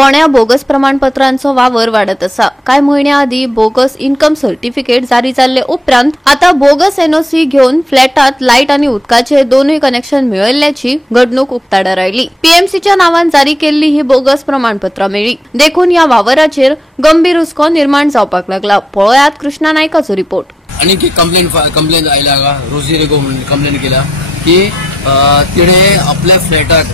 फोण्या बोगस प्रमाणपत्रांचो वावर वाढत असा। काय महिन्या आधी बोगस इन्कम सर्टिफिकेट जारी जाल्ले उपरांत आता बोगस एनओसी घेऊन फ्लॅटात लाईट आणि उदकाचे दोनूय कनेक्शन मिळयल्ल्याची घडणूक उक्ताडार आयली। पीएमसीच्या नावान जारी केल्ली ही बोगस प्रमाणपत्रां मेळ्ळी। देखून या वावराचेर गंभीर हुस्को निर्माण जावपाक लागला। पळयात कृष्णा नायकाचो रिपोर्ट। आणि कंप्लेंट आयला हांगा रोजी कंप्लेंट केला की तिणे आपल्या फ्लॅटाक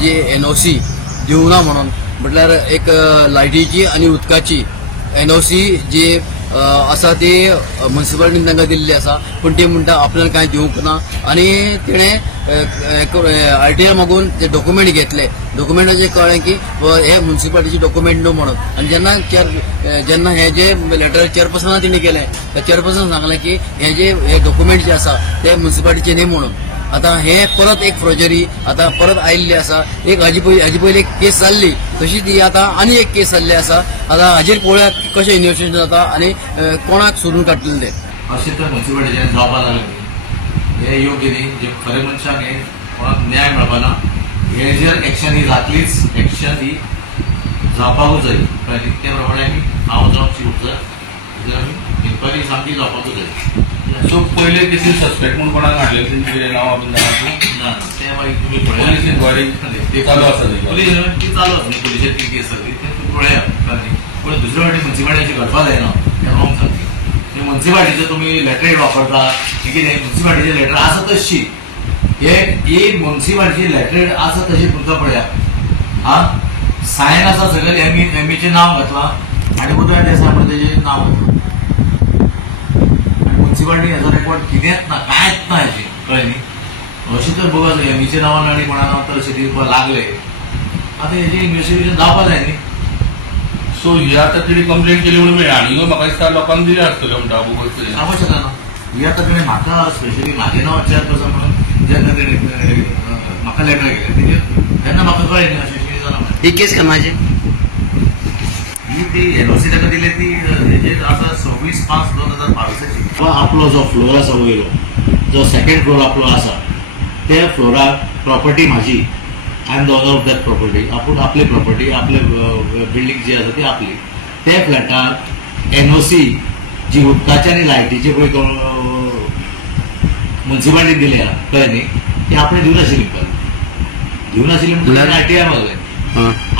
जी एनओसी दिवना म्हणून म्हटल्यार एक लायटीची आणि उदकाची एनओसी जी आसा ती म्युनिसिपालिटीन तांकां दिल्ली आसा, पण ती म्हणटा आपल्याला कांय दिवंक ना। आणि तिणे आरटीआय मागून ते डॉक्युमेंट घेतले। डॉक्युमेंटाचे कळ्ळें की हे म्युनिसिपालिटीचे डॉक्युमेंट न्हू म्हणून। आणि जेन्ना हे जे लेटर चेअरपर्सना तिणे केलें, त्या चेअरपर्सन सांगलें की हे डॉक्युमेंट जे आसा ते म्युनिसिपालिटीचे न्ही म्हणून। आता हे परत एक फ्रॉजरी आता परत आयिल्ली आसा। एक हाजी पयली एक केस जाल्ली, तशीच ही आता आनी एक केस जाल्ली आसा। आता हाजेर पळोवया कशें इन्व्हेस्टिगेशन जाता आणि कोणाक सोडून काडटले ते। अशें तर म्युनिसिपालिटीचे जावपाक लागले हे योग्य न्ही। जे खरे मनशाक हे कोणाक न्याय मेळपाना, हेजेर एक्शन ही जातलीच, एक्शन ही जावपाकूच जाय। कळ्ळें? ते प्रमाणे आमी हांव जावची उरता, आमी इन्क्वायरी सामकी जावपाकूच जाय। सो पहिले केसीस सस्पेक्ट म्हणून कोणाक हाडले तेंचे नांव बी ना ते मागीर तुमी पुलीस इन्क्वायरी ते चालू आसा पुलीस ती चालू आसा पुलिशेर ती केस जाली ते पळया। पूण दुसरे फावटी म्युनिसिपालिटीचे घडपा जायना, हें रॉंग सामकें। ते म्युनिसिपालिटीचे तुमी लेटर वापरता कितें म्युनिसिपालिटीचे लेटर आसा तशी ही म्युनिसिपालिटीची लेटर आसा तशी तुमकां पळया सायन आसा सगळे एमीचे नाव घातला आनी उदक आसा पळय तेजें नाव घातलां। म्युनिसिपालिटी हेजो रेकॉर्ड कितेंच ना, कांयच ना हेजें। कळ्ळें न्ही? अशें तर बघा एमीचे नांवान आनी कोणा नांव तर अशें दिवपाक लागले। आतां हेजें इन्व्हेस्टिगेशन जावपाक जाय न्ही। सो ही आता तिने कंप्लेंट केली म्हणून मेळ्ळा आनी म्हाका दिसता लोकांक दिले आसतले म्हणटा बोगस सांगूंक शकना। ही आतां तुवें म्हाका स्पेशली म्हाजें नांव चेअरपर्सन म्हणून जेन्ना तेणें म्हाका लेटर केलें तेजेर तेन्ना म्हाका कळ्ळें न्ही अशें जालां। ही केस केन्नाची? ही ती एनओसी ताका दिली ती हेजेर आसा 26/5/2022 आपलो जो फ्लोर आसा वयलो जो सेकंड फ्लोर आपलो आसा त्या फ्लोरार प्रॉपर्टी म्हाजी, I am the owner of that property. आपूण आपली प्रॉपर्टी आपले बिल्डींग जी आसा ती आपली। त्या फ्लॅटार एनओसी जी उदकाची आनी लायटीची पळय म्युनिसिपालिटीन दिली आहा, कळ्ळें न्ही? ती आपणें दिवनाशिल्ली म्हणजे आरटीआय मागलें।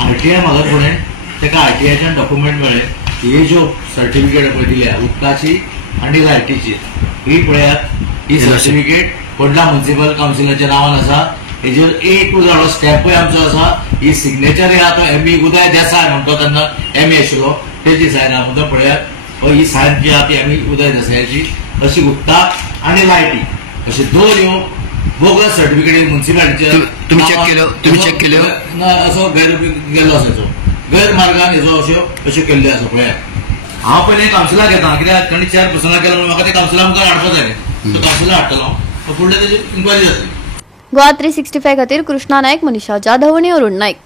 आरटीआय मागत फुडें ताका आरटीआयच्यान डॉक्युमेंट मेळ्ळे हे ज्यो सर्टिफिकेट पळय दिल्या उदकाची आनी लायटीची ही पळयात ही सर्टिफिकेट फोंडा म्युनिसिपल कावन्सिलाच्या नांवान आसा। हेजेर एक जाडो स्टॅम्पूय आमचो आसा। ही सिग्नेचर आतां एमी उदय देसाय म्हणतो तेन्ना एमी आशिल्लो तेजी सायन आहा म्हणटा पळयात ही सायन जी आहा ती एमी उदय देसायाची। अशी उदकाक आनी लायटी अशे दोन ह्यो बोगस सर्टिफिकेट म्युनिसिपालिटीचे तुम्ही चेक केल्यो ना असो गेल्लो आसा गैरमार्गान हेजो अशें केल्ले आसा पळयात। हांव पयलीं कावन्सिलाक येता कित्याक तांणी चेअरपर्सनाक केलो म्हणून म्हाका ते कावन्सिलाक मुखार हाडपाक जाय न्ही, कावन्सिलाक हाडटलो फुडले तेजी इन्क्वायरी जातली। गोवा 365 खातीर कृष्णा नायक, मनीषा जाधव आनी अरुण नायक।